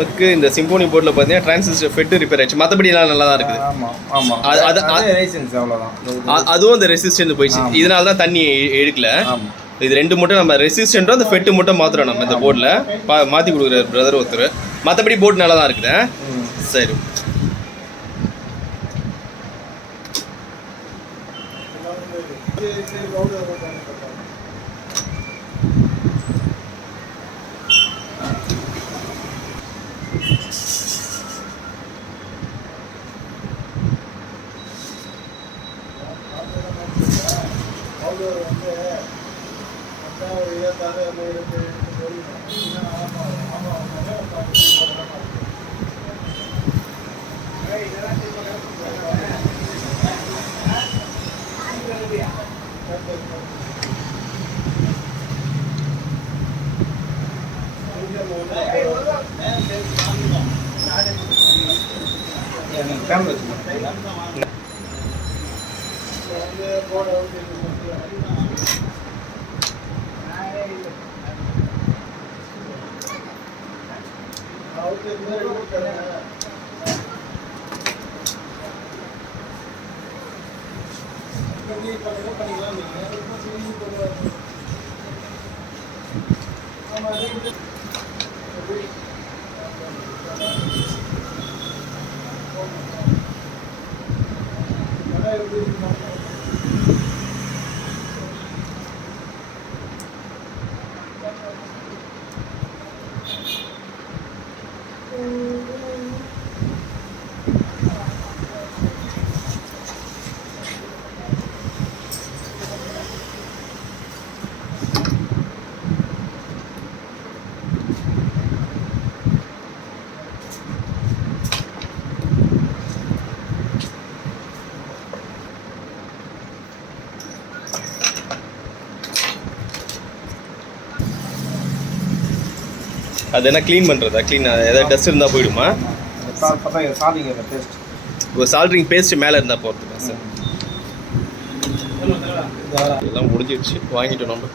நமக்கு இந்த சிம்போனி போர்டில் பார்த்தீங்கன்னா டிரான்சிஸ்டர் ஃபெட்டு ரிப்பேர் ஆயிடுச்சு, மற்றபடிலாம் நல்லா தான் இருக்குது. அதுவும் அந்த ரெசிஸ்டன்ட் போயிடுச்சு, இதனால தான் தண்ணி எடுக்கல. இது ரெண்டு மட்டும் நம்ம ரெசிஸ்டன்ட்டும் அந்த ஃபெட்டு மட்டும் மாத்திரம் நம்ம இந்த போர்டில் மாற்றி கொடுக்குற பிரதர் ஒருத்தர். மற்றபடி போர்டு நல்லா தான் இருக்குது. சரி, அது என்ன க்ளீன் பண்ணுறதா? க்ளீன் ஏதாவது டஸ்ட் இருந்தால் போயிடுமா? ஒரு சால்ட்ரிங் பேஸ்ட் மேலே இருந்தால் போகிறதுக்கா சார்? எல்லாம் முடிஞ்சிடுச்சு, வாங்கிட்டோம் நம்ம.